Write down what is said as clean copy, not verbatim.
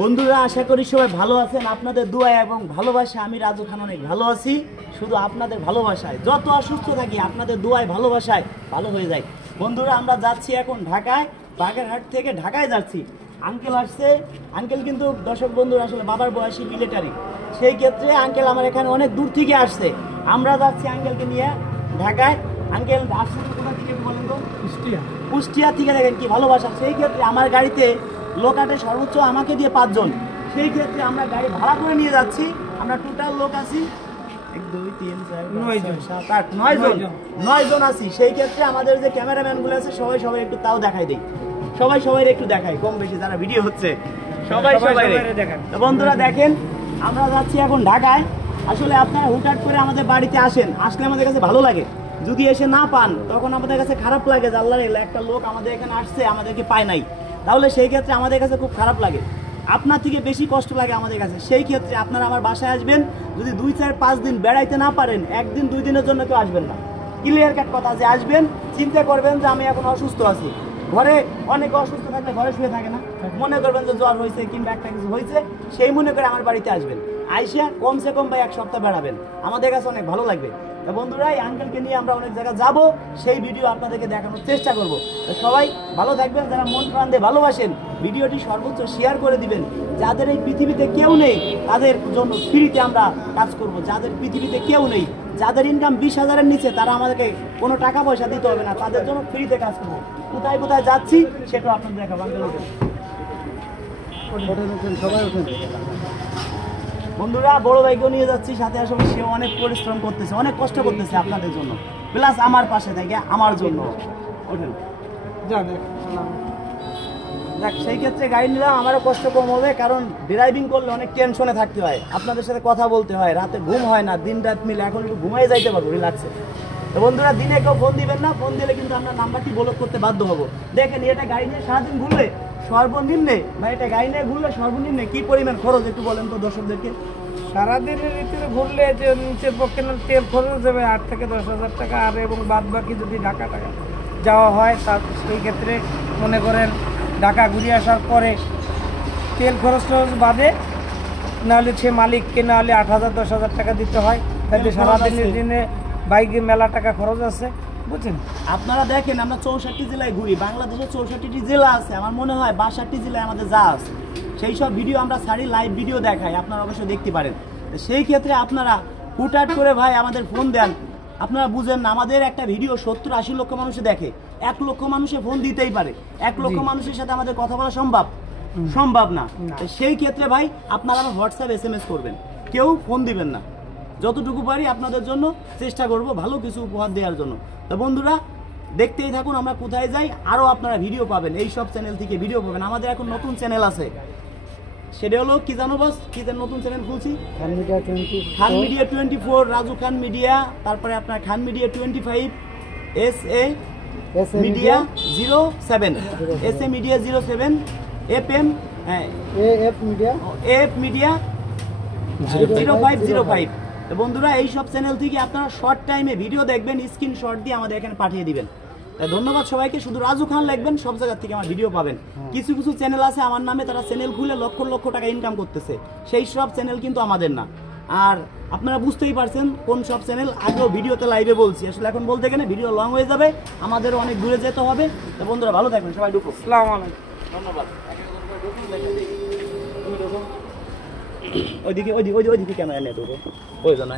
বন্ধুরা আশা করি সবাই ভালো আছেন। আপনাদের দোয়া এবং ভালোবাসা আমি রাজু খান অনেক ভালো আছি। শুধু আপনাদের ভালোবাসায় যত অসুস্থ থাকি আপনাদের দোয়ায় ভালোবাসায় ভালো হয়ে যায়। বন্ধুরা আমরা যাচ্ছি এখন ঢাকায়, বাগেরহাট থেকে ঢাকায় যাচ্ছি। আঙ্কেল আসছে, আঙ্কেল কিন্তু দর্শক বন্ধুরা আসলে বাবার বয়সী মিলিটারি, সেই ক্ষেত্রে আঙ্কেল আমার এখানে অনেক দূর থেকে আসছে। আমরা যাচ্ছি আঙ্কেলকে নিয়ে ঢাকায়। আঙ্কেল আসছে কোথা থেকে বলেন তো? কুষ্টিয়া থেকে। দেখেন কি ভালোবাসা। সেই ক্ষেত্রে আমার গাড়িতে লোক আটে সর্বোচ্চ আমাকে দিয়ে 5 জন। সেই ক্ষেত্রে আমরা গাড়ি ভাড়া করে নিয়ে যাচ্ছি। আমরা টোটাল লোক আছি 1 2 3 4 5 6 7 8 9 জন আছি। সেই ক্ষেত্রে আমাদের যে ক্যামেরাম্যানগুলো আছে সবাই একটু তাও দেখাই দেই, সবাই একটু দেখাই, কম বেশি যারা ভিডিও হচ্ছে সবাই দেখেন। তো বন্ধুরা দেখেন আমরা যাচ্ছি এখন ঢাকায়। আসলে আপনারা হুটহাট করে আমাদের বাড়িতে আসেন, আসলে আমাদের কাছে ভালো লাগে। যদি এসে না পান তখন আমাদের কাছে খারাপ লাগে যে আল্লাহর একটা লোক আমাদের এখানে আসছে আমাদেরকে পায় নাই, তাহলে সেই ক্ষেত্রে আমাদের কাছে খুব খারাপ লাগে। আপনার থেকে বেশি কষ্ট লাগে আমাদের কাছে। সেই ক্ষেত্রে আপনারা আমার বাসায় আসবেন। যদি 2 4 5 দিন বেড়াইতে না পারেন, 1 দিন 2 দিনের জন্য কেউ আসবেন না। ক্লিয়ার কাট কথা যে আসবেন, চিন্তা করবেন যে আমি এখন অসুস্থ আছি। ঘরে অনেকে অসুস্থ থাকলে ঘরে শুয়ে থাকে না, মনে করবেন যে জ্বর হয়েছে কিংবা একটা কিছু হয়েছে, সেই মনে করে আমার বাড়িতে আসবেন। আইসা কমসে কম ভাই 1 সপ্তাহ বেড়াবেন, আমাদের কাছে অনেক ভালো লাগবে। তো বন্ধুরা এই আঙ্কেলকে নিয়ে আমরা অনেক জায়গায় যাব, সেই ভিডিও আপনাদেরকে দেখানোর চেষ্টা করব। তো সবাই ভালো থাকবেন, যারা মন প্রাণ দিয়ে ভালোবাসেন ভিডিওটি সর্বোচ্চ শেয়ার করে দিবেন। যাদের এই পৃথিবীতে কেউ নেই তাদের জন্য ফ্রিতে আমরা কাজ করব। যাদের পৃথিবীতে কেউ নেই, যাদের ইনকাম 20,000-এর নিচে, তারা আমাদেরকে কোনো টাকা পয়সা দিতে হবে না, তাদের জন্য ফ্রিতে কাজ করবো। কোথায় কোথায় যাচ্ছি সেটাও আপনাদের দেখাবো। বন্ধুরা বড় ভাইকেও নিয়ে যাচ্ছি সাথে। আসলে সে অনেক পরিশ্রম করতেছে, অনেক কষ্ট করতেছে আপনাদের জন্য, প্লাস আমার পাশে থেকে আমার জন্য। ওঠেন দেখ, সেই ক্ষেত্রে গাড়ি নিলাম, আমারও কষ্ট কম হবে, কারণ ড্রাইভিং করলে অনেক টেনশনে থাকতে হয়, আপনাদের সাথে কথা বলতে হয়, রাতে ঘুম হয় না, দিন রাত মিলে এখন একটু ঘুমাই যাইতে পারবো রিল্যাক্সে। তো বন্ধুরা দিনে কেউ ফোন দিবেন না, ফোন দিলে কিন্তু আমরা নাম্বারটি ব্লক করতে বাধ্য হবো। দেখেন এটা গাড়ি নিয়ে সারাদিন ঘুরলে সর্বনিম্নে, মানে এটা গাড়ি নিয়ে ঘুরলে সর্বনিম্নে কি পরিমাণ খরচ একটু বলেন তো দর্শকদেরকে। সারাদিনের ভিতরে ঘুরলে যে নিচের পক্ষে তেল খরচ যাবে 8 থেকে 10,000 টাকা, আর এবং বাদ বাকি যদি ঢাকা যাওয়া হয় তার সেই ক্ষেত্রে মনে করেন ঢাকা ঘুরে আসার পরে তেল খরচ বাদে নাহলে সে মালিককে নাহলে 8,000 10,000 টাকা দিতে হয়। তাতে সারাদিনের দিনে বাইকে মেলা টাকা খরচ আছে, বুঝছেন। আপনারা দেখেন আমরা 64 জেলায় ঘুরি, বাংলাদেশে 64টি জেলা আছে, আমার মনে হয় 62টি জেলায় আমাদের যা আছে সেই সব ভিডিও আমরা সারি লাইভ ভিডিও দেখাই, আপনারা অবশ্যই দেখতে পারেন। সেই ক্ষেত্রে আপনারা হুটহাট করে ভাই আমাদের ফোন দেন, আপনারা বুঝেন না আমাদের একটা ভিডিও 70-80 লক্ষ মানুষে দেখে, 1 লক্ষ মানুষে ফোন দিতেই পারে। 1 লক্ষ মানুষের সাথে আমাদের কথা বলা সম্ভব না। সেই ক্ষেত্রে ভাই আপনারা আমার হোয়াটসঅ্যাপ SMS করবেন, কেউ ফোন দিবেন না। যতটুকু পারি আপনাদের জন্য চেষ্টা করব ভালো কিছু উপহার দেওয়ার জন্য। তো বন্ধুরা দেখতেই থাকুন আমরা কোথায় যাই, আরও আপনারা ভিডিও পাবেন, এই সব চ্যানেল থেকে ভিডিও পাবেন। আমাদের এখন নতুন চ্যানেল আছে, সেটা হলো কি জানো বস, কি নতুন চ্যানেল খুলছি? খান মিডিয়া 24, রাজু খান মিডিয়া, তারপরে আপনার Khan media 25, SA media 07, SA media 07, FM AF media 0505। তো বন্ধুরা এই সব চ্যানেল থেকে আপনারা শর্ট টাইমে ভিডিও দেখবেন, স্ক্রিনশট দিয়ে আমাদের এখানে পাঠিয়ে দিবেন। ধন্যবাদ সবাইকে। শুধু রাজু খান লিখবেন, সব জায়গা থেকে আমার ভিডিও পাবেন। কিছু চ্যানেল আছে আমার নামে, তারা চ্যানেল খুলে লক্ষ লক্ষ টাকা ইনকাম করতেছে, সেই সব চ্যানেল কিন্তু আমাদের না। আর আপনারা বুঝতেই পারছেন কোন সব চ্যানেল, আগেও ভিডিওতে লাইভে বলছি, আসলে এখন বলতে গেলে ভিডিও লং হয়ে যাবে, আমাদেরও অনেক দূরে যেতে হবে। তো বন্ধুরা ভালো থাকবেন, সবাই ঢুকো। আসসালামু আলাইকুম, ধন্যবাদ। ওইদিকে ক্যামেরা নিয়ে ঢুকো, ওই জন্য